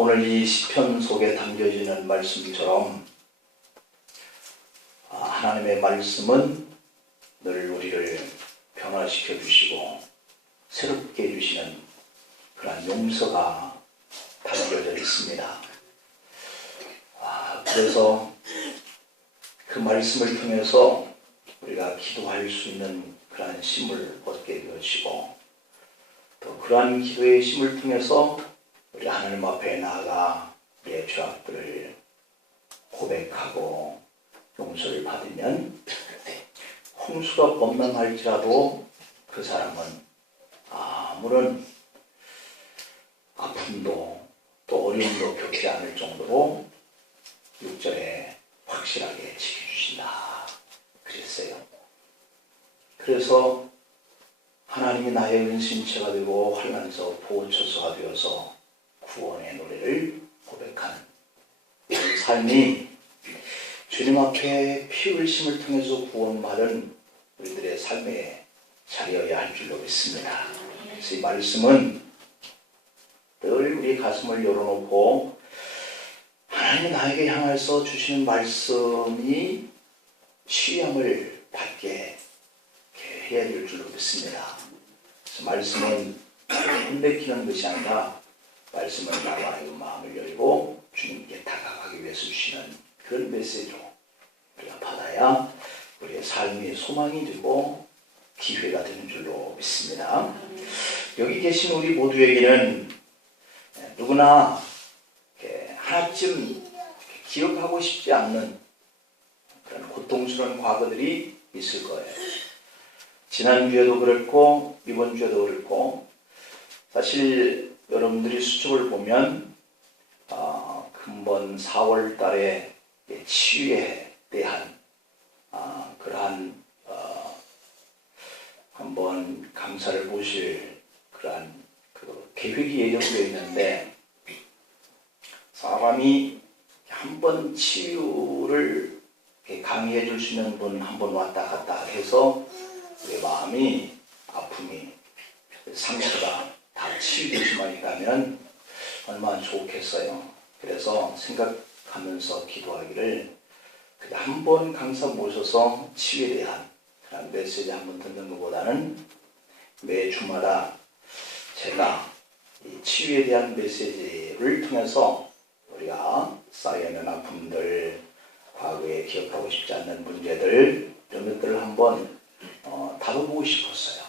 오늘 이 시편 속에 담겨지는 말씀처럼 하나님의 말씀은 늘 우리를 변화시켜 주시고 새롭게 해주시는 그런 용서가 담겨져 있습니다. 그래서 그 말씀을 통해서 우리가 기도할 수 있는 그러한 힘을 얻게 되어지고 또 그러한 기도의 힘을 통해서 우리 하나님 앞에 나아가 우리의 죄악들을 고백하고 용서를 받으면 홍수가 범람할지라도 그 사람은 아무런 아픔도 또 어려움도 겪지 않을 정도로 6절에 확실하게 지켜주신다 그랬어요. 그래서 하나님이 나의 은신처가 되고 환난에서 보호처소가 되어서 구원의 노래를 고백하는 이 삶이 주님 앞에 피 흘심을 통해서 구원받은 우리들의 삶의 자리여야 할 줄로 믿습니다. 그래서 이 말씀은 늘 우리 가슴을 열어놓고 하나님이 나에게 향해서 주시는 말씀이 취함을 받게 해야 될 줄로 믿습니다. 그래서 말씀은 혼내키는 것이 아니라 말씀은 나와 마음을 열고 주님께 다가가기 위해서 주시는 그런 메시지로 우리가 받아야 우리의 삶의 소망이 되고 기회가 되는 줄로 믿습니다. 여기 계신 우리 모두에게는 누구나 하나쯤 기억하고 싶지 않는 그런 고통스러운 과거들이 있을 거예요. 지난주에도 그랬고 이번 주에도 그랬고 사실 여러분들이 수첩을 보면 금번 4월 달에 치유에 대한 그러한 한번 감사를 보실 그러한 그 계획이 예정되어 있는데 사람이 한번 치유를 강의해 줄 수 있는 분 한 번 왔다 갔다 해서 우리 마음이 아픔이 상처가 다 치유되시만 있다면 얼마나 좋겠어요. 그래서 생각하면서 기도하기를 한 번 강사 모셔서 치유에 대한 그런 메시지 한 번 듣는 것보다는 매 주마다 제가 이 치유에 대한 메시지를 통해서 우리가 쌓여있는 아픔들, 과거에 기억하고 싶지 않는 문제들 이런 것들을 한번 다뤄보고 싶었어요.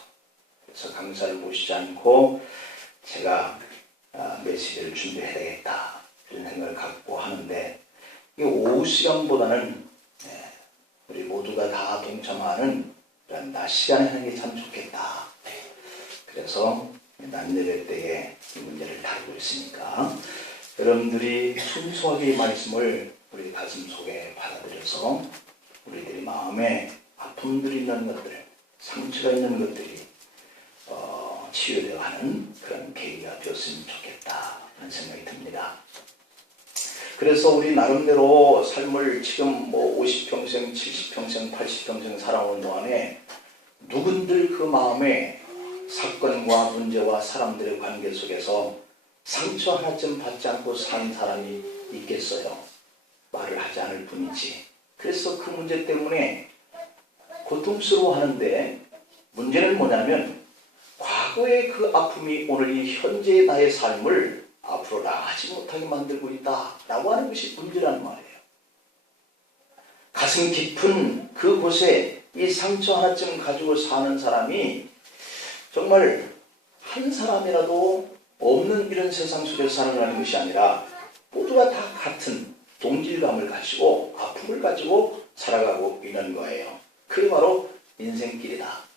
그래서 강사를 모시지 않고 제가 메시지를 준비해야 되겠다 이런 생각을 갖고 하는데 이 오후 시간보다는 우리 모두가 다 동참하는 그런 낮 시간에 하는 게 참 좋겠다. 그래서 낮예배 때에 이 문제를 다루고 있으니까 여러분들이 순수하게 이 말씀을 우리 가슴 속에 받아들여서 우리들이 마음에 아픔들이 있는 것들, 상처가 있는 것들이 치유되어 가는 그런 계기가 되었으면 좋겠다 하는 생각이 듭니다. 그래서 우리 나름대로 삶을 지금 50평생, 70평생, 80평생 살아오는 동안에 누군들 그 마음에 사건과 문제와 사람들의 관계 속에서 상처 하나쯤 받지 않고 산 사람이 있겠어요. 말을 하지 않을 뿐이지. 그래서 그 문제 때문에 고통스러워하는데 문제는 뭐냐면 과거의 그 아픔이 오늘 이 현재의 나의 삶을 앞으로 나아가지 못하게 만들고 있다라고 하는 것이 문제라는 말이에요. 가슴 깊은 그곳에 이 상처 하나쯤 가지고 사는 사람이 정말 한 사람이라도 없는 이런 세상 속에서 살아가는 것이 아니라 모두가 다 같은 동질감을 가지고 아픔을 가지고 살아가고 있는 거예요. 그게 바로 인생길이다.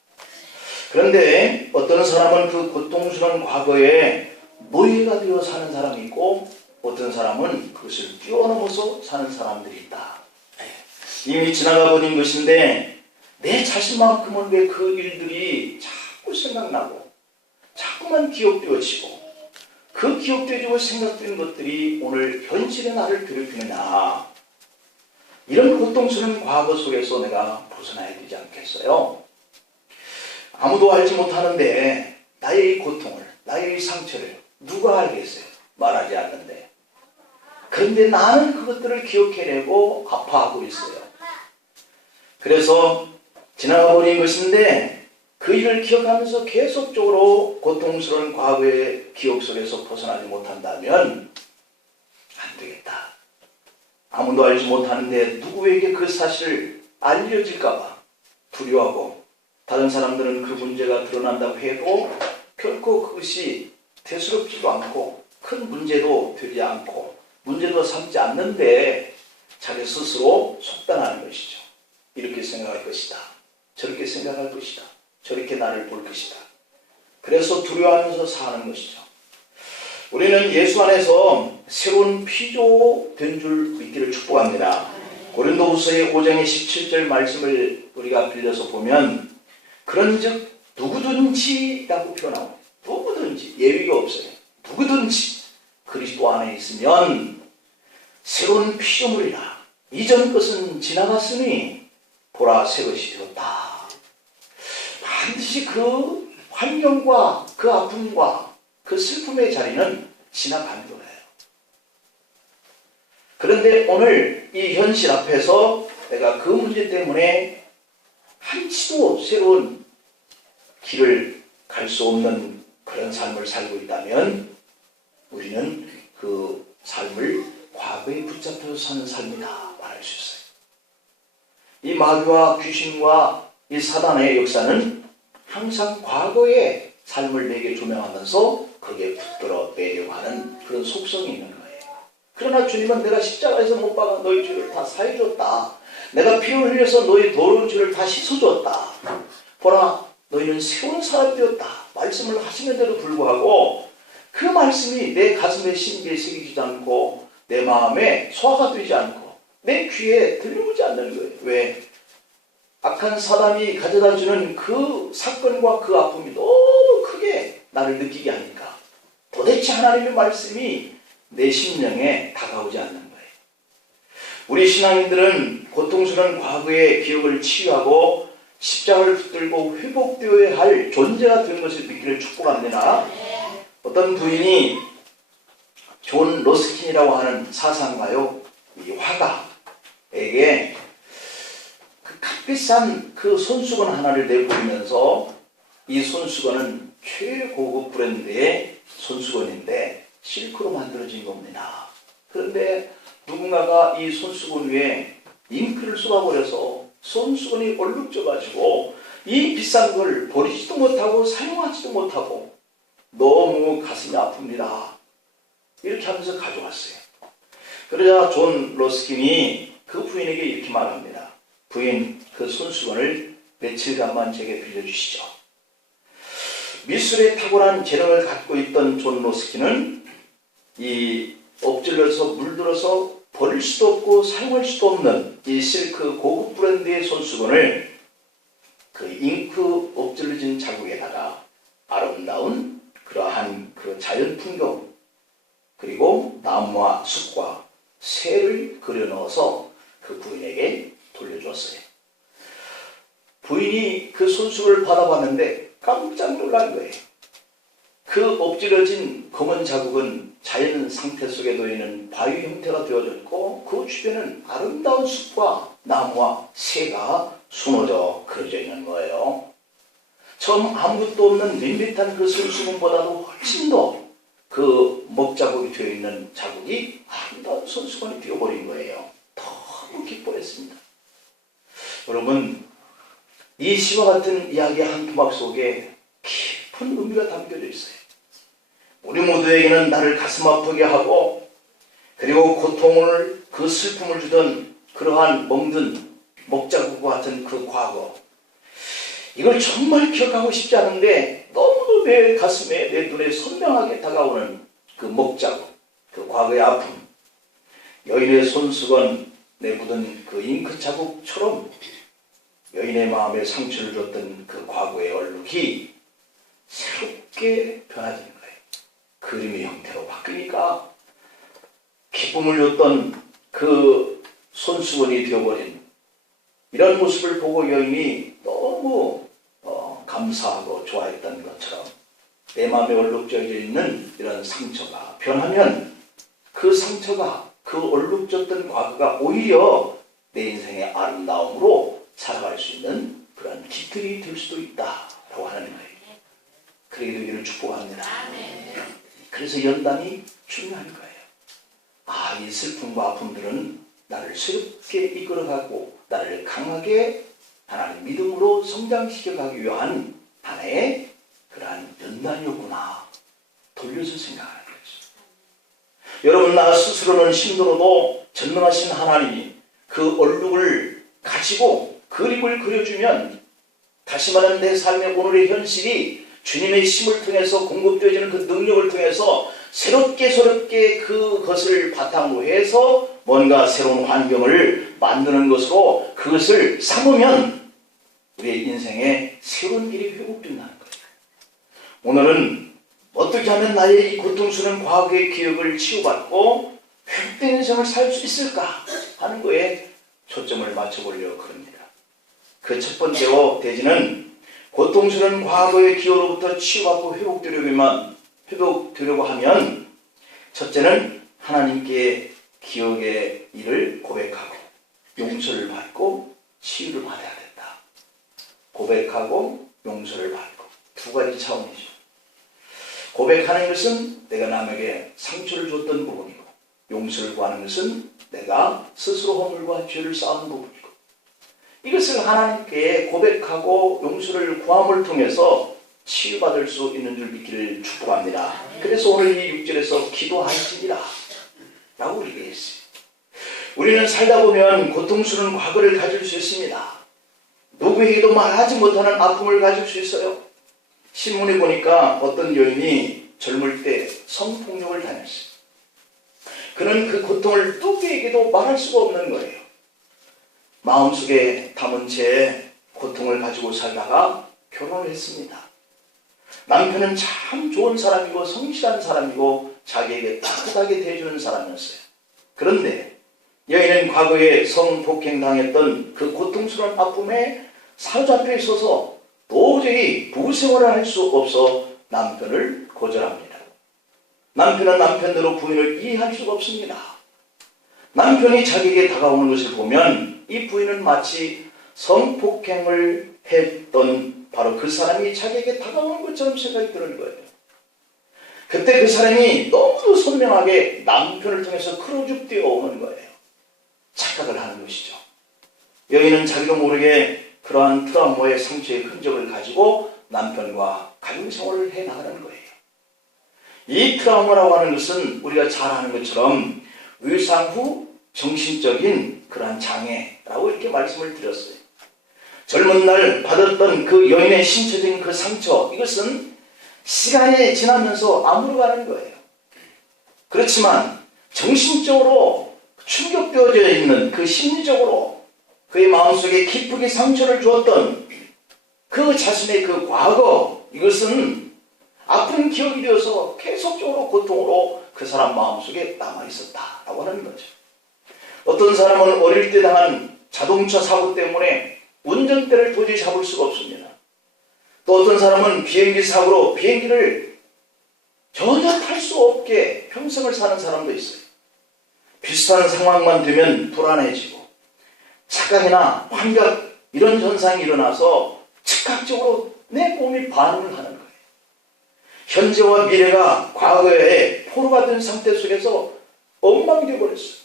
그런데 어떤 사람은 그 고통스러운 과거에 노예가 되어 사는 사람이 있고 어떤 사람은 그것을 뛰어넘어서 사는 사람들이 있다. 이미 지나가 버린 것인데 내 자신만큼은 왜 그 일들이 자꾸 생각나고 자꾸만 기억되어지고 그 기억되어지고 생각되는 것들이 오늘 현실의 나를 괴롭히느냐. 이런 고통스러운 과거 속에서 내가 벗어나야 되지 않겠어요? 아무도 알지 못하는데 나의 이 고통을, 나의 이 상처를 누가 알겠어요? 말하지 않는데. 그런데 나는 그것들을 기억해내고 아파하고 있어요. 그래서 지나가버린 것인데 그 일을 기억하면서 계속적으로 고통스러운 과거의 기억 속에서 벗어나지 못한다면 안 되겠다. 아무도 알지 못하는데 누구에게 그 사실을 알려질까봐 두려워하고, 다른 사람들은 그 문제가 드러난다고 해도 결코 그것이 대수롭지도 않고 큰 문제도 되지 않고 문제도 삼지 않는데 자기 스스로 속단하는 것이죠. 이렇게 생각할 것이다, 저렇게 생각할 것이다, 저렇게 나를 볼 것이다. 그래서 두려워하면서 사는 것이죠. 우리는 예수 안에서 새로운 피조 된 줄 믿기를 축복합니다. 고린도후서의 5장의 17절 말씀을 우리가 빌려서 보면 그런즉 누구든지라고 표현하고, 누구든지 예외가 없어요. 누구든지 그리스도 안에 있으면 새로운 피조물이라, 이전 것은 지나갔으니 보라 새 것이 되었다. 반드시 그 환경과 그 아픔과 그 슬픔의 자리는 지나간 거예요. 그런데 오늘 이 현실 앞에서 내가 그 문제 때문에 한치도 새로운 길을 갈 수 없는 그런 삶을 살고 있다면 우리는 그 삶을 과거에 붙잡혀서 사는 삶이다 말할 수 있어요. 이 마귀와 귀신과 이 사단의 역사는 항상 과거의 삶을 내게 조명하면서 거기에 붙들어 내려고 하는 그런 속성이 있는 거예요. 그러나 주님은 내가 십자가에서 못 박아 너희 죄를 다 사해줬다. 내가 피를 흘려서 너희 더러운 죄를 다 씻어줬다. 보라, 너희는 새로운 사람이 되었다 말씀을 하시는데도 불구하고 그 말씀이 내 가슴에 심기에 새기지 않고 내 마음에 소화가 되지 않고 내 귀에 들려오지 않는 거예요. 왜? 악한 사단이 가져다주는 그 사건과 그 아픔이 너무 크게 나를 느끼게 하니까 도대체 하나님의 말씀이 내 심령에 다가오지 않는 거예요. 우리 신앙인들은 고통스러운 과거의 기억을 치유하고 십자가를 붙들고 회복되어야 할 존재가 된 것을 믿기를 축복합니다. 어떤 부인이 존 러스킨이라고 하는 사상가요, 이 화가에게 그 값비싼 그 손수건 하나를 내보이면서 이 손수건은 최고급 브랜드의 손수건인데 실크로 만들어진 겁니다. 그런데 누군가가 이 손수건 위에 잉크를 쏟아버려서 손수건이 얼룩져가지고 이 비싼 걸 버리지도 못하고 사용하지도 못하고 너무 가슴이 아픕니다. 이렇게 하면서 가져왔어요. 그러자 존 러스킨이 그 부인에게 이렇게 말합니다. 부인, 그 손수건을 며칠간만 제게 빌려주시죠. 미술에 탁월한 재능을 갖고 있던 존 러스킨은 이 엎질러서 물들어서 버릴 수도 없고 사용할 수도 없는 이 실크 고급 브랜드의 손수건을 그 잉크 엎질러진 자국에다가 아름다운 그러한 그 자연 풍경 그리고 나무와 숲과 새를 그려 넣어서 그 부인에게 돌려주었어요. 부인이 그 손수건을 받아봤는데 깜짝 놀란 거예요. 그 엎질러진 검은 자국은 자연 상태 속에 놓이는 바위 형태가 되어졌고 그 주변은 아름다운 숲과 나무와 새가 수놓져 그려져 있는 거예요. 처음 아무것도 없는 밋밋한 그 손수건보다도 훨씬 더 그 먹자국이 되어 있는 자국이 아름다운 손수건이 되어버린 거예요. 너무 기뻐했습니다. 여러분, 이 시와 같은 이야기 한 토막 속에 깊은 의미가 담겨져 있어요. 우리 모두에게는 나를 가슴 아프게 하고 그리고 고통을 그 슬픔을 주던 그러한 멍든 먹자국과 같은 그 과거, 이걸 정말 기억하고 싶지 않은데 너무도 내 가슴에 내 눈에 선명하게 다가오는 그 먹자국, 그 과거의 아픔, 여인의 손수건 내 묻은 그 잉크 자국처럼 여인의 마음에 상처를 줬던 그 과거의 얼룩이 새롭게 변화되는 거예요. 그림의 형태로 바뀌니까 기쁨을 줬던 그 손수건이 되어버린 이런 모습을 보고 여인이 너무 감사하고 좋아했던 것처럼 내 마음에 얼룩져져 있는 이런 상처가 변하면 그 상처가 그 그 얼룩졌던 과거가 오히려 내 인생의 아름다움으로 살아갈 수 있는 그런 깃들이 될 수도 있다라고 하는 거예요. 그러게 되기를 축복합니다. 그래서 연단이 중요한 거예요. 아, 이 슬픔과 아픔들은 나를 새롭게 이끌어가고 나를 강하게 하나님 믿음으로 성장시켜가기 위한 하나의 그러한 연단이었구나. 돌려서 생각하는 거죠. 여러분, 나 스스로는 힘들어도 전능하신 하나님이 그 얼룩을 가지고 그림을 그려주면, 다시 말하면 내 삶의 오늘의 현실이 주님의 힘을 통해서 공급되어지는 그 능력을 통해서 새롭게 그것을 바탕으로 해서 뭔가 새로운 환경을 만드는 것으로 그것을 삼으면 우리의 인생에 새로운 길이 회복된다는 거예요. 오늘은 어떻게 하면 나의 이 고통스러운 과거의 기억을 치유받고 회복된 인생을 살 수 있을까 하는 거에 초점을 맞춰보려고 합니다. 그 첫 번째로 대지는 고통스러운 과거의 기억으로부터 치유받고 회복되려고 하면, 첫째는 하나님께 기억의 일을 고백하고 용서를 받고 치유를 받아야겠다. 고백하고 용서를 받고 두 가지 차원이죠. 고백하는 것은 내가 남에게 상처를 줬던 부분이고, 용서를 구하는 것은 내가 스스로 허물과 죄를 쌓은 부분이고, 이것을 하나님께 고백하고 용서를 구함을 통해서 치유받을 수 있는 줄 믿기를 축복합니다. 그래서 오늘 이 6절에서 기도할지니라 라고 우리가 했어요. 우리는 살다 보면 고통스러운 과거를 가질 수 있습니다. 누구에게도 말하지 못하는 아픔을 가질 수 있어요. 신문에 보니까 어떤 여인이 젊을 때 성폭력을 당했어요. 그는 그 고통을 누구에게도 말할 수가 없는 거예요. 마음속에 담은 채 고통을 가지고 살다가 결혼을 했습니다. 남편은 참 좋은 사람이고 성실한 사람이고 자기에게 따뜻하게 대해주는 사람이었어요. 그런데 여인은 과거에 성폭행당했던 그 고통스러운 아픔에 사로잡혀 있어서 도저히 부부생활을 할 수 없어 남편을 거절합니다. 남편은 남편대로 부인을 이해할 수가 없습니다. 남편이 자기에게 다가오는 것을 보면 이 부인은 마치 성폭행을 했던 바로 그 사람이 자기에게 다가오는 것처럼 생각이 드는 거예요. 그때 그 사람이 너무도 선명하게 남편을 통해서 크로즈 뛰어오는 거예요. 착각을 하는 것이죠. 여인은 자기도 모르게 그러한 트라우마의 상처의 흔적을 가지고 남편과 가정생활을 해나가는 거예요. 이 트라우마라고 하는 것은 우리가 잘 아는 것처럼 외상 후 정신적인 그러한 장애라고 이렇게 말씀을 드렸어요. 젊은 날 받았던 그 여인의 신체적인 그 상처, 이것은 시간이 지나면서 아물어가는 거예요. 그렇지만 정신적으로 충격되어져 있는 그 심리적으로 그의 마음속에 깊게 상처를 주었던 그 자신의 그 과거, 이것은 아픈 기억이 되어서 계속적으로 고통으로 그 사람 마음속에 남아있었다라고 하는 거죠. 어떤 사람은 어릴 때 당한 자동차 사고 때문에 운전대를 도저히 잡을 수가 없습니다. 또 어떤 사람은 비행기 사고로 비행기를 전혀 탈 수 없게 평생을 사는 사람도 있어요. 비슷한 상황만 되면 불안해지고 착각이나 환각 이런 현상이 일어나서 즉각적으로 내 몸이 반응을 하는 거예요. 현재와 미래가 과거에 포로가 된 상태 속에서 엉망이 되어버렸어요.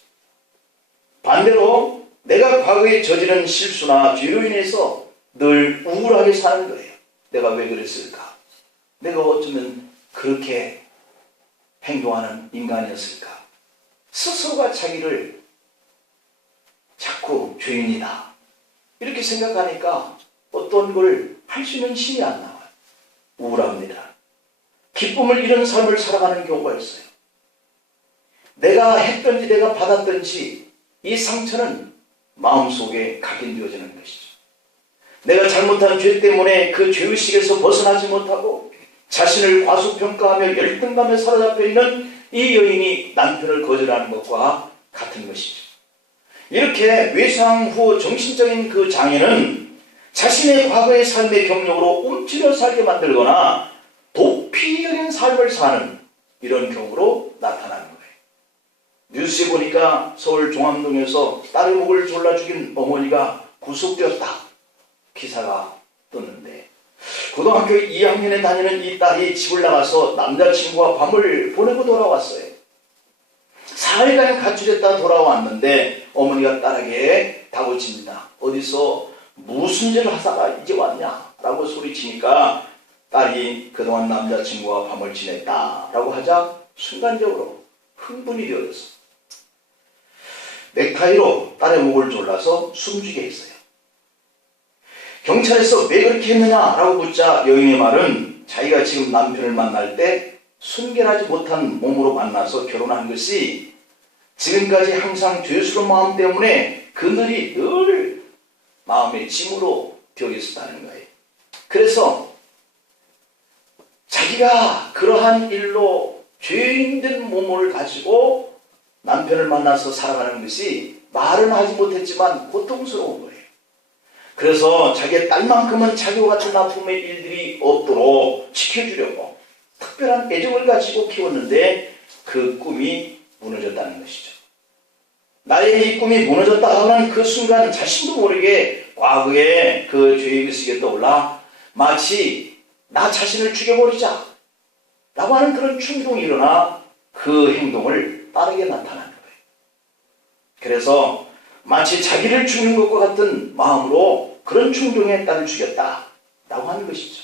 반대로 내가 과거에 저지른 실수나 죄로 인해서 늘 우울하게 사는 거예요. 내가 왜 그랬을까? 내가 어쩌면 그렇게 행동하는 인간이었을까? 스스로가 자기를 자꾸 죄인이다 이렇게 생각하니까 어떤 걸 할 수 있는 힘이 안 나와요. 우울합니다. 기쁨을 잃은 삶을 살아가는 경우가 있어요. 내가 했든지 내가 받았든지 이 상처는 마음속에 각인되어지는 것이죠. 내가 잘못한 죄 때문에 그 죄의식에서 벗어나지 못하고 자신을 과소평가하며 열등감에 사로잡혀 있는 이 여인이 남편을 거절하는 것과 같은 것이죠. 이렇게 외상 후 정신적인 그 장애는 자신의 과거의 삶의 경력으로 움츠려 살게 만들거나 도피적인 삶을 사는 이런 경우로 나타나는 거예요. 뉴스에 보니까 서울 종암동에서 딸의 목을 졸라 죽인 어머니가 구속되었다 기사가 떴는데, 고등학교 2학년에 다니는 이 딸이 집을 나가서 남자친구와 밤을 보내고 돌아왔어요. 4일간 가출했다 돌아왔는데 어머니가 딸에게 다그칩니다. 어디서 무슨 죄를 하다가 이제 왔냐 라고 소리치니까 딸이 그동안 남자친구와 밤을 지냈다 라고 하자 순간적으로 흥분이 되어졌어. 넥타이로 딸의 목을 졸라서 숨지게 했어요. 경찰에서 왜 그렇게 했느냐라고 묻자 여인의 말은 자기가 지금 남편을 만날 때 순결하지 못한 몸으로 만나서 결혼한 것이 지금까지 항상 죄스러운 마음 때문에 그늘이 늘 마음의 짐으로 되어 있었다는 거예요. 그래서 자기가 그러한 일로 죄인된 몸을 가지고 남편을 만나서 살아가는 것이 말은 하지 못했지만 고통스러운 거예요. 그래서 자기의 딸만큼은 자기와 같은 아픔의 일들이 없도록 지켜주려고 특별한 애정을 가지고 키웠는데 그 꿈이 무너졌다는 것이죠. 나의 이 꿈이 무너졌다 하는 그 순간 자신도 모르게 과거의 그 죄의 기색이 떠올라 마치 나 자신을 죽여버리자 라고 하는 그런 충동이 일어나 그 행동을 빠르게 나타나는 거예요. 그래서 마치 자기를 죽이는 것과 같은 마음으로 그런 충동에 딸을 죽였다 라고 하는 것이죠.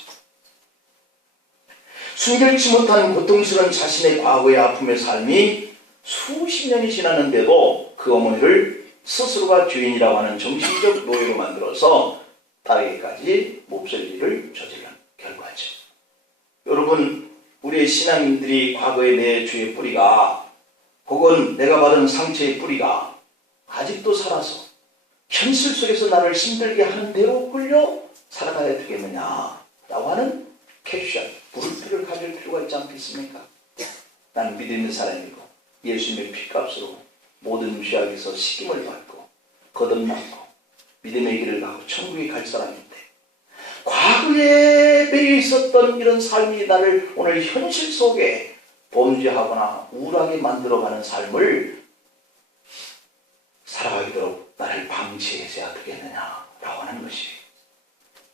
순결치 못한 고통스러운 자신의 과거의 아픔의 삶이 수십 년이 지났는데도 그 어머니를 스스로가 죄인이라고 하는 정신적 노예로 만들어서 딸에게까지 몹쓸 일을 저지른 결과죠. 여러분, 우리의 신앙인들이 과거의 내 죄의 뿌리가 혹은 내가 받은 상처의 뿌리가 아직도 살아서 현실 속에서 나를 힘들게 하는 대로 끌려 살아가야 되겠느냐라고 하는 캡션, 물음표를 가질 필요가 있지 않겠습니까? 나는 믿음 있는 사람이고 예수님의 피값으로 모든 죄악에서 식임을 받고 거듭났고 믿음의 길을 가고 천국에 갈 사람인데 과거에 매여 있었던 이런 삶이 나를 오늘 현실 속에 범죄하거나 우울하게 만들어가는 삶을 살아가도록 나를 방치해서야 되겠느냐라고 하는 것이,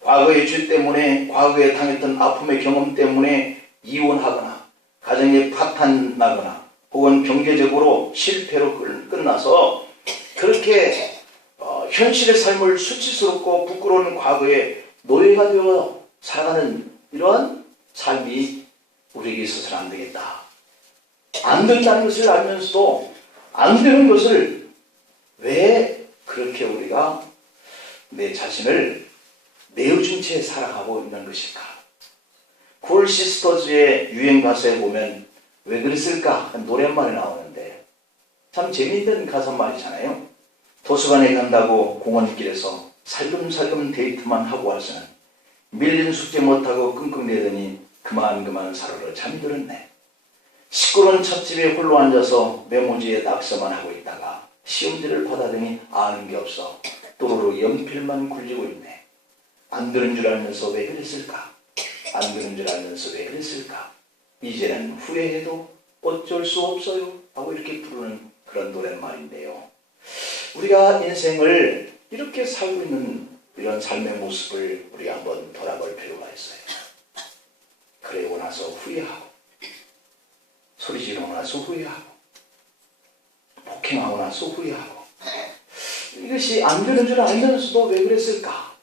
과거의 죄 때문에 과거에 당했던 아픔의 경험 때문에 이혼하거나 가정에 파탄 나거나 혹은 경제적으로 실패로 끝나서 그렇게 현실의 삶을 수치스럽고 부끄러운 과거에 노예가 되어 살아가는 이러한 삶이 우리에게 있어서는 안 되겠다. 안 된다는 것을 알면서도 안 되는 것을 왜 그렇게 우리가 내 자신을 내어준 채 살아가고 있는 것일까? 콜 시스터즈의 유행 가사에 보면 왜 그랬을까? 노랫말이 나오는데 참 재미있는 가사말이잖아요. 도서관에 간다고 공원길에서 살금살금 데이트만 하고 와서는 밀린 숙제 못하고 끙끙대더니 그만 사르르 잠이 들었네. 시끄러운 찻집에 홀로 앉아서 메모지에 낙서만 하고 있다가 시험지를 받아더니 아는 게 없어 또르르 연필만 굴리고 있네. 안 되는 줄 알면서 왜 그랬을까? 안 되는 줄 알면서 왜 그랬을까? 이제는 후회해도 어쩔 수 없어요 하고 이렇게 부르는 그런 노랫말인데요. 우리가 인생을 이렇게 살고 있는 이런 삶의 모습을 우리가 한번 돌아볼 필요가 있어요. 그러고 나서 후회하고 소리 지르고 나서 후회하고 폭행하고 나서 후회하고 이것이 안 되는 줄 알면서도 왜 그랬을까?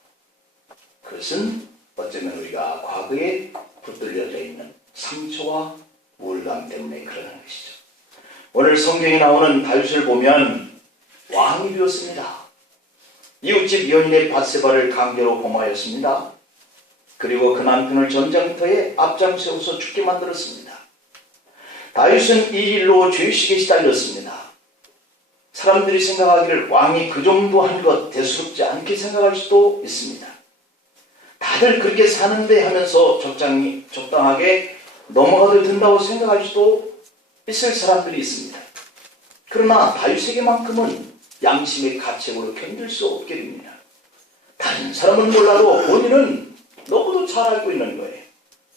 그것은 어쩌면 우리가 과거에 붙들려져 있는 상처와 우울감 때문에 그러는 것이죠. 오늘 성경에 나오는 다윗을 보면 왕이 되었습니다. 이웃집 여인의 밧세바를 강제로 범하였습니다. 그리고 그 남편을 전쟁터에 앞장세워서 죽게 만들었습니다. 다윗은 이 일로 죄의식에 시달렸습니다. 사람들이 생각하기를 왕이 그 정도 한 것 대수롭지 않게 생각할 수도 있습니다. 다들 그렇게 사는데 하면서 적당하게 넘어가도 된다고 생각할 수도 있을 사람들이 있습니다. 그러나 다윗에게만큼은 양심의 가책으로 견딜 수 없게 됩니다. 다른 사람은 몰라도 본인은 너무도 잘 알고 있는 거예요.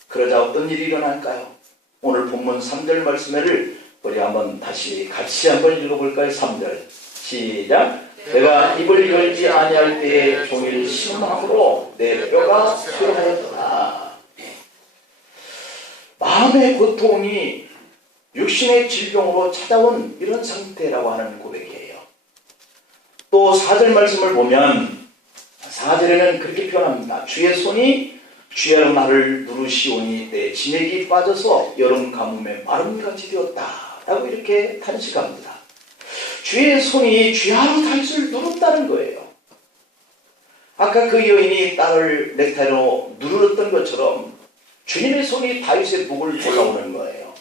그러자 어떤 일이 일어날까요? 오늘 본문 3절 말씀을 우리 한번 다시 같이 한번 읽어볼까요? 3절 시작. 내가 입을 열지 아니할 때에 종일 심함으로 내 뼈가 수렁하였더라. 마음의 고통이 육신의 질병으로 찾아온 이런 상태라고 하는 고백이에요. 또 4절 말씀을 보면 4절에는 그렇게 표현합니다. 주의 손이 주의 나를 누르시오니 내 진액이 빠져서 여름 가뭄에 마름같이 되었다 라고 이렇게 탄식합니다. 주의 손이 쥐하로 다윗을 누른다는 거예요. 아까 그 여인이 딸을 넥타이로 누르렀던 것처럼 주님의 손이 다윗의 목을 올라오는 거예요.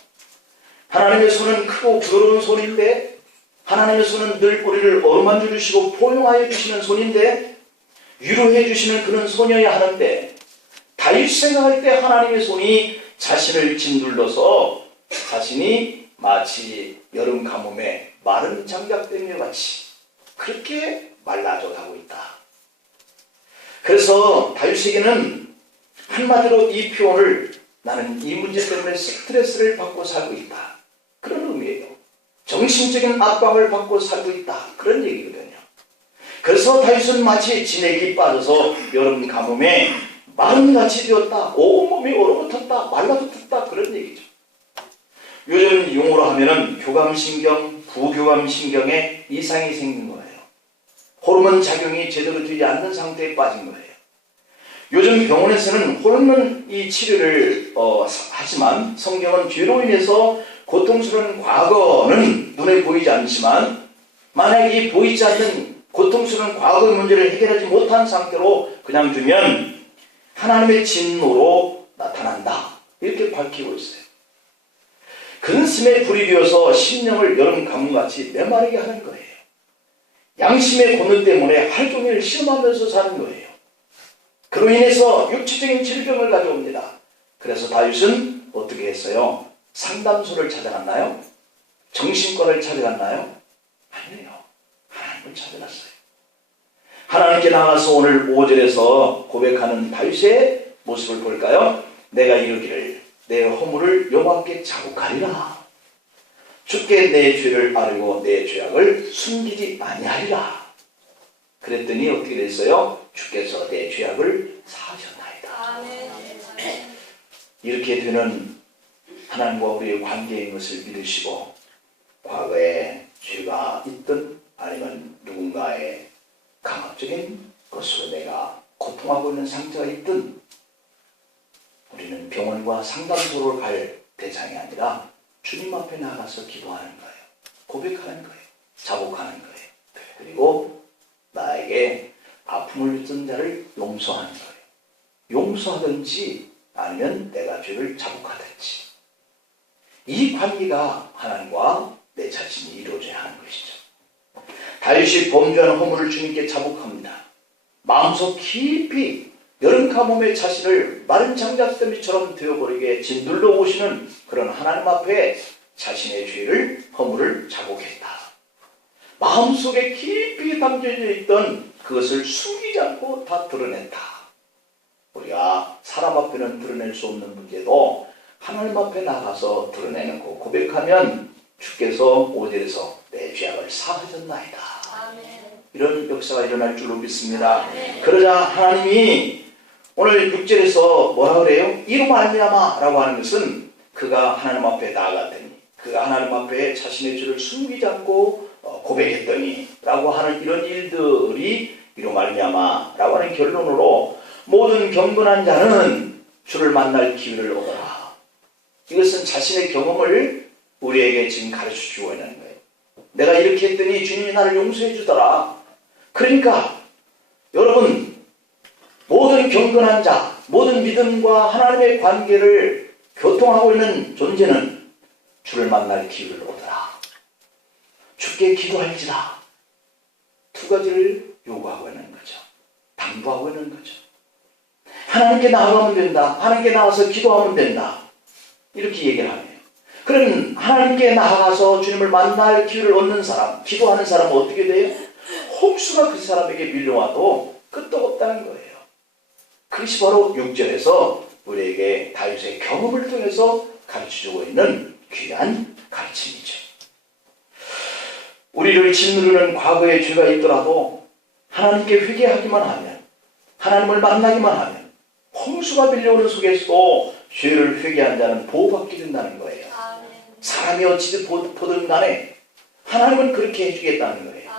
하나님의 손은 크고 부드러운 손인데, 하나님의 손은 늘 우리를 어루만져 주시고 포용하여 주시는 손인데, 위로해 주시는 그런 손이어야 하는데, 다윗 생각할 때 하나님의 손이 자신을 짓눌러서 자신이 마치 여름 가뭄에 마른 장작대며 같이 그렇게 말라져 가고 있다. 그래서 다윗에게는 한마디로 이 표현을 나는 이 문제 때문에 스트레스를 받고 살고 있다, 그런 의미예요. 정신적인 압박을 받고 살고 있다, 그런 얘기거든요. 그래서 다윗은 마치 진액이 빠져서 여름 가뭄에 마름같이 되었다, 온몸이 얼어붙었다, 말라붙었다, 그런 얘기죠. 요즘 용어로 하면은 교감신경, 부교감신경에 이상이 생긴 거예요. 호르몬 작용이 제대로 되지 않는 상태에 빠진 거예요. 요즘 병원에서는 호르몬 이 치료를 하지만 성경은 죄로 인해서 고통스러운 과거는 눈에 보이지 않지만, 만약 이 보이지 않는 고통스러운 과거의 문제를 해결하지 못한 상태로 그냥 두면 하나님의 진노로 나타난다, 이렇게 밝히고 있어요. 근심에 불이 되어서 심령을 여름 가뭄같이 메마르게 하는 거예요. 양심의 본능 때문에 하루 종일 실험하면서 사는 거예요. 그로 인해서 육체적인 질병을 가져옵니다. 그래서 다윗은 어떻게 했어요? 상담소를 찾아갔나요? 정신과를 찾아갔나요? 아니에요. 하나님을 찾아갔어요. 하나님께 나가서 오늘 5절에서 고백하는 다윗의 모습을 볼까요? 내가 이르기를 내 허물을 여호와께 자복하리라. 주께 내 죄를 아뢰고 내 죄악을 숨기지 아니하리라. 그랬더니 어떻게 됐어요? 주께서 내 죄악을 사하셨나이다. 이렇게 되는 하나님과 우리의 관계인 것을 믿으시고, 과거에 죄가 있든 아니면 누군가의 강압적인 것으로 내가 고통하고 있는 상태가 있든, 우리는 병원과 상담소를 갈 대상이 아니라 주님 앞에 나가서 기도하는 거예요. 고백하는 거예요. 자복하는 거예요. 그리고 나에게 아픔을 줬던 자를 용서하는 거예요. 용서하든지 아니면 내가 죄를 자복하든지, 이 관계가 하나님과 내 자신이 이루어져야 하는 것이죠. 다윗이 범죄한 허물을 주님께 자복합니다. 마음속 깊이 여름 가뭄에 자신을 마른 장작더미처럼 되어버리게 짓눌러 오시는 그런 하나님 앞에 자신의 죄를, 허물을 자복했다. 마음속에 깊이 담겨져 있던 그것을 숨기지 않고 다 드러냈다. 우리가 사람 앞에는 드러낼 수 없는 문제도 하나님 앞에 나가서 드러내는 거 고백하면 주께서 5절에서 내 죄악을 사하셨나이다. 이런 역사가 일어날 줄로 믿습니다. 그러자 하나님이 오늘 6절에서 뭐라 그래요? 이로 말미암아 라고 하는 것은 그가 하나님 앞에 나아갔더니, 그가 하나님 앞에 자신의 죄를 숨기지 않고 고백했더니 라고 하는 이런 일들이 이로 말미암아 라고 하는 결론으로, 모든 경건한 자는 주를 만날 기회를 얻어라. 이것은 자신의 경험을 우리에게 지금 가르쳐주고 있는 거예요. 내가 이렇게 했더니 주님이 나를 용서해 주더라. 그러니까 여러분, 모든 경건한 자, 모든 믿음과 하나님의 관계를 교통하고 있는 존재는 주를 만날 기회를 얻어라. 주께 기도할지라. 두 가지를 요구하고 있는 거죠. 당부하고 있는 거죠. 하나님께 나아가면 된다. 하나님께 나와서 기도하면 된다. 이렇게 얘기를 하네요. 그럼 하나님께 나아가서 주님을 만날 기회를 얻는 사람, 기도하는 사람은 어떻게 돼요? 홍수가 그 사람에게 밀려와도 끄떡 없다는 거예요. 그것이 바로 6절에서 우리에게 다윗의 경험을 통해서 가르쳐주고 있는 귀한 가르침이죠. 우리를 짓누르는 과거의 죄가 있더라도 하나님께 회개하기만 하면, 하나님을 만나기만 하면 홍수가 밀려오는 속에서도 죄를 회개한 자는 보호받게 된다는 거예요. 사람이 어찌 보든 간에 하나님은 그렇게 해주겠다는 거예요.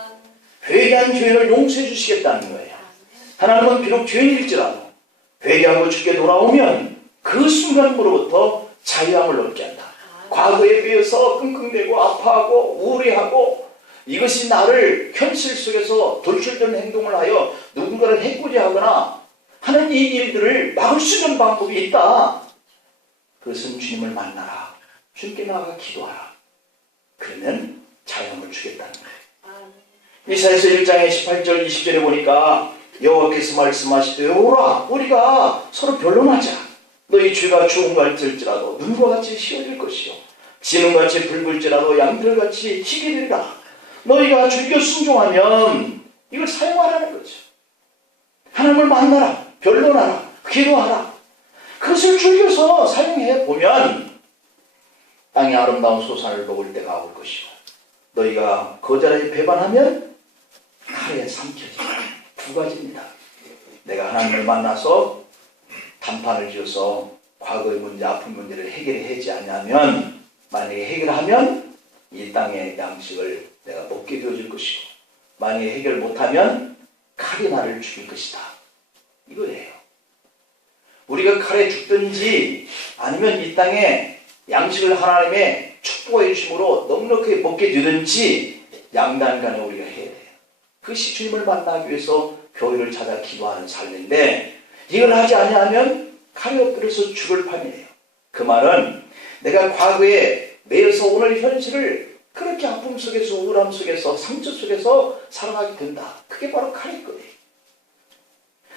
회개한 죄인을 용서해 주시겠다는 거예요. 하나님은 비록 죄인일지라도 회개하고 주께 돌아오면 그 순간으로부터 자유함을 얻게 한다. 과거에 비해서 끙끙대고 아파하고 우울해하고 이것이 나를 현실 속에서 돌출된 행동을 하여 누군가를 해코지하거나 하는 이 일들을 막을 수 있는 방법이 있다. 그것은 주님을 만나라. 주님께 나아가 기도하라. 그러면 자유함을 주겠다는 거예요. 이사야서 1장의 18절 20절에 보니까 여호와께서 말씀하시되 오라 우리가 서로 변론하자. 너희 죄가 주홍 같을지라도 눈과 같이 휘어질 것이요 지능같이 붉을지라도 양털같이 희게 되리라. 너희가 주께 순종하면 이걸 사용하라는 거죠. 하나님을 만나라, 변론하라, 기도하라. 그것을 즐겨서 사용해 보면 땅의 아름다운 소산을 먹을 때가 올 것이고 너희가 거절하여 배반하면 칼에 삼켜지라. 두 가지입니다. 내가 하나님을 만나서 단판을 지어서 과거의 문제, 아픈 문제를 해결하지 않으면 만약에 해결하면 이 땅의 양식을 내가 먹게 되어질 것이고 만약에 해결 못하면 칼이 나를 죽일 것이다. 이거예요. 우리가 칼에 죽든지 아니면 이 땅에 양식을 하나님의 축복해 주심으로 넉넉하게 먹게 되든지 양단간에 우리가 해야 돼요. 그것이 주님을 만나기 위해서 교회를 찾아 기도하는 삶인데 이걸 하지 아니하면 칼이 엎드려서 죽을 판이에요. 그 말은 내가 과거에 매여서 오늘 현실을 그렇게 아픔 속에서 우울함 속에서 상처 속에서 살아가게 된다. 그게 바로 칼일 거예요.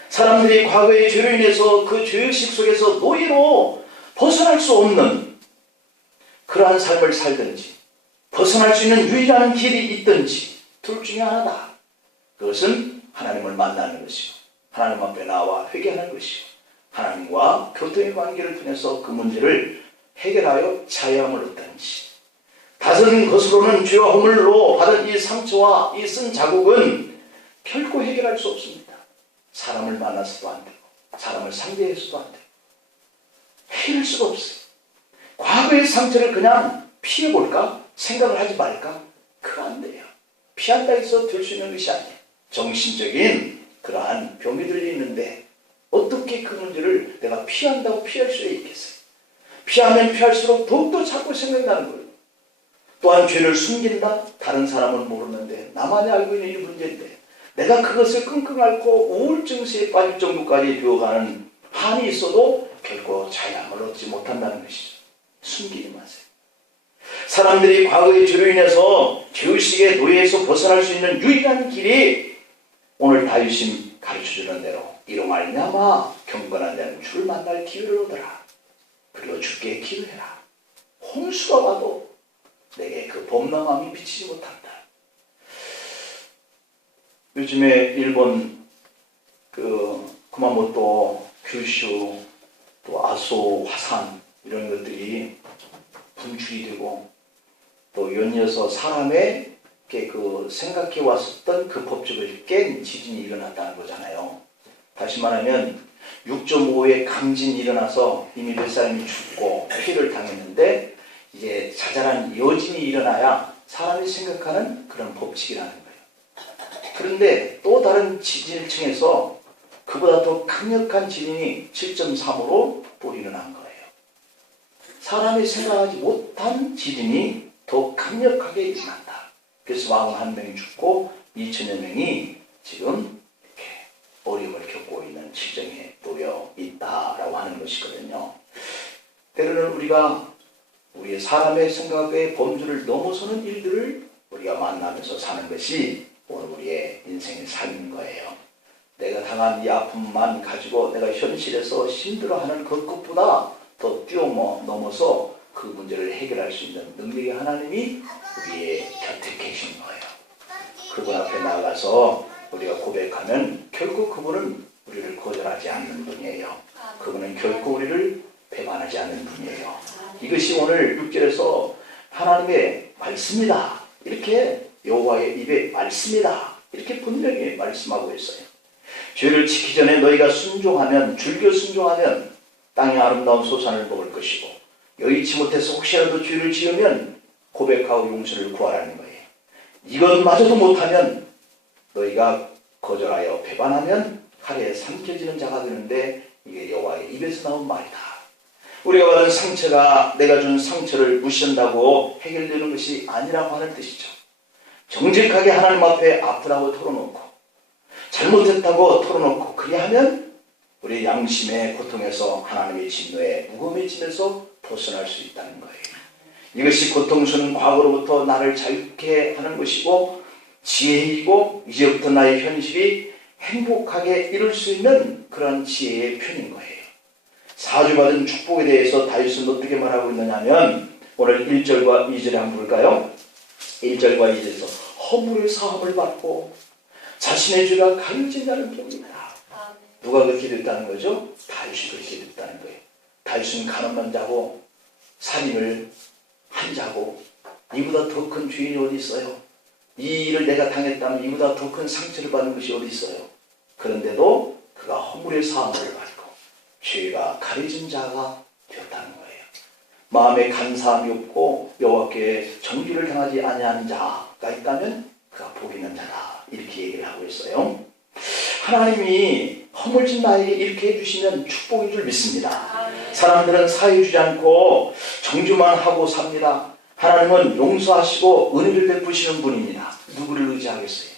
사람들이 과거의 죄로 인해서 그 죄의식 속에서 노예로 벗어날 수 없는 그러한 삶을 살든지 벗어날 수 있는 유일한 길이 있든지 둘 중에 하나다. 그것은 하나님을 만나는 것이고 하나님 앞에 나와 회개하는 것이고 하나님과 교통의 관계를 통해서 그 문제를 해결하여 자유함을 얻든지 다른 것으로는 죄와 허물로 받은 이 상처와 이 쓴 자국은 결코 해결할 수 없습니다. 사람을 만나서도 안 되고 사람을 상대해서도 안 되고 해결할 수가 없어요. 과거의 상처를 그냥 피해볼까? 생각을 하지 말까? 그거 안 돼요. 피한다 해서 될 수 있는 것이 아니에요. 정신적인 그러한 병이들이 있는데 어떻게 그 문제를 내가 피한다고 피할 수 있겠어요? 피하면 피할수록 더욱더 자꾸 생각나는 거예요. 또한 죄를 숨긴다? 다른 사람은 모르는데 나만이 알고 있는 이 문제인데 내가 그것을 끙끙 앓고 우울증세에 빠질 정도까지 되어가는 한이 있어도 결코 자유함을 얻지 못한다는 것이죠. 숨기지 마세요. 사람들이 과거의 죄로 인해서 죄의식의 노예에서 벗어날 수 있는 유일한 길이 오늘 다윗이 가르쳐주는 대로 이로 말미암아 경건한 자는 주를 만날 기회를 얻어라. 그리고 주께 기도해라. 홍수가 와도 내게 그 범람함이 비치지 못한다. 요즘에 일본 구마모토, 규슈, 또 아소, 화산 이런 것들이 분출이 되고 또 연이어서 사람의 그 생각해 왔었던 그 법칙을 깬 지진이 일어났다는 거잖아요. 다시 말하면 6.5의 강진이 일어나서 이미 몇 사람이 죽고 피해를 당했는데 이제 자잘한 여진이 일어나야 사람이 생각하는 그런 법칙이라는 거예요. 그런데 또 다른 지진층에서 그보다 더 강력한 지진이 7.3으로 또 일어난 거예요. 사람이 생각하지 못한 지진이 더 강력하게 일어난다. 그래서 41명이 죽고 2천여 명이 지금 이렇게 어려움을 겪고 있는 지정에 놓여 있다라고 하는 것이거든요. 때로는 우리가 우리의 사람의 생각의 범주를 넘어서는 일들을 우리가 만나면서 사는 것이 오늘 우리의 인생의 삶인 거예요. 내가 당한 이 아픔만 가지고 내가 현실에서 힘들어하는 것보다 더 뛰어넘어서 그 문제를 해결할 수 있는 능력의 하나님이 우리의 곁에 계신 거예요. 그분 앞에 나가서 우리가 고백하면 결코 그분은 우리를 거절하지 않는 분이에요. 그분은 결코 우리를 배반하지 않는 분이에요. 이것이 오늘 6절에서 하나님의 말씀이다. 이렇게 여호와의 입의 말씀이다. 이렇게 분명히 말씀하고 있어요. 죄를 지키기 전에 너희가 순종하면, 줄겨 순종하면 땅의 아름다운 소산을 먹을 것이고, 여의치 못해서 혹시라도 죄를 지으면 고백하고 용서를 구하라는 거예요. 이것마저도 못하면 너희가 거절하여 배반하면 칼에 삼켜지는 자가 되는데, 이게 여호와의 입에서 나온 말이다. 우리가 받은 상처가 내가 준 상처를 무시한다고 해결되는 것이 아니라고 하는 뜻이죠. 정직하게 하나님 앞에 아프다고 털어놓고, 잘못했다고 털어놓고, 그리하면 우리 양심의 고통에서, 하나님의 진노에 무거움해지면서 벗어날 수 있다는 거예요. 이것이 고통스러운 과거로부터 나를 자유케 하는 것이고, 지혜이고, 이제부터 나의 현실이 행복하게 이룰 수 있는 그런 지혜의 편인 거예요. 사주받은 축복에 대해서 다윗은 어떻게 말하고 있느냐 하면, 오늘 1절과 2절에 한번 볼까요? 1절과 2절에서 허물의 사함을 받고 자신의 죄가 가려진 자는 복이다. 누가 그렇게 됐다는 거죠? 다윗이 그렇게 됐다는 거예요. 다윗은 가늠한 자고 살인을 한 자고, 이보다 더 큰 죄인이 어디 있어요? 이 일을 내가 당했다면 이보다 더 큰 상처를 받는 것이 어디 있어요? 그런데도 그가 허물의 사함을 받고 죄가 가려진 자가 되었다는 거예요. 마음에 간사함이 없고 여호와께 정죄를 당하지 아니하는 자가 있다면 그가 복 있는 자다. 이렇게 얘기를 하고 있어요. 하나님이 허물진 나에게 이렇게 해주시면 축복인 줄 믿습니다. 사람들은 사해주지 않고 정죄만 하고 삽니다. 하나님은 용서하시고 은혜를 베푸시는 분입니다. 누구를 의지하겠어요?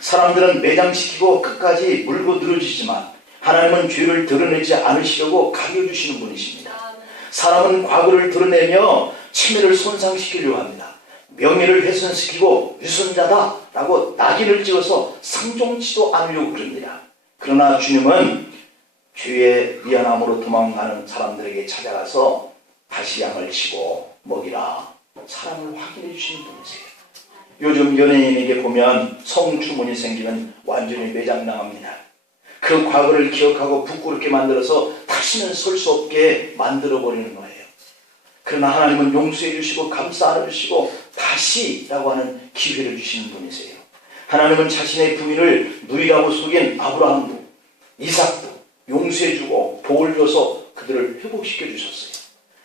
사람들은 매장시키고 끝까지 물고 늘어지지만 하나님은 죄를 드러내지 않으시려고 가려주시는 분이십니다. 사람은 과거를 드러내며 치매를 손상시키려고 합니다. 명예를 훼손시키고 유선자다라고 낙인을 찍어서 상종치도 않으려고 그럽니다. 그러나 주님은 죄의 미안함으로 도망가는 사람들에게 찾아가서 다시 양을 치고 먹이라 사랑을 확인해 주시는 분이세요. 요즘 연예인에게 보면 성주문이 생기면 완전히 매장당합니다. 그 과거를 기억하고 부끄럽게 만들어서 다시는 설 수 없게 만들어버리는 거예요. 그러나 하나님은 용서해 주시고 감싸 안아주시고 다시라고 하는 기회를 주시는 분이세요. 하나님은 자신의 부인을 누이라고 속인 아브라함도 이삭도 용서해주고 복을 줘서 그들을 회복시켜 주셨어요.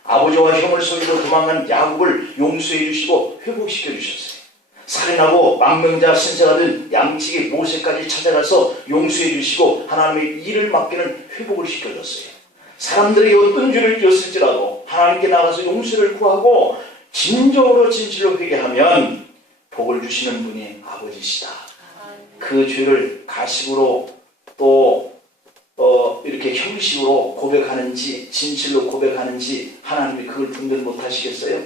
아버지와 형을 속이고 도망간 야곱을 용서해 주시고 회복시켜 주셨어요. 살인하고 망명자 신세가 된 양치기 모세까지 찾아가서 용서해 주시고 하나님의 일을 맡기는 회복을 시켜줬어요. 사람들에게 어떤 죄를 지었을지라도 하나님께 나가서 용서를 구하고 진정으로 진실로 회개하면 복을 주시는 분이 아버지시다. 그 죄를 가식으로 또 이렇게 형식으로 고백하는지 진실로 고백하는지 하나님이 그걸 분별 못하시겠어요?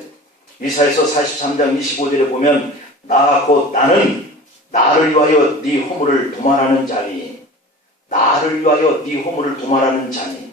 이사야서 43장 25절에 보면 나 곧 나는 나를 위하여 네 허물을 도말하는 자니, 나를 위하여 네 허물을 도말하는 자니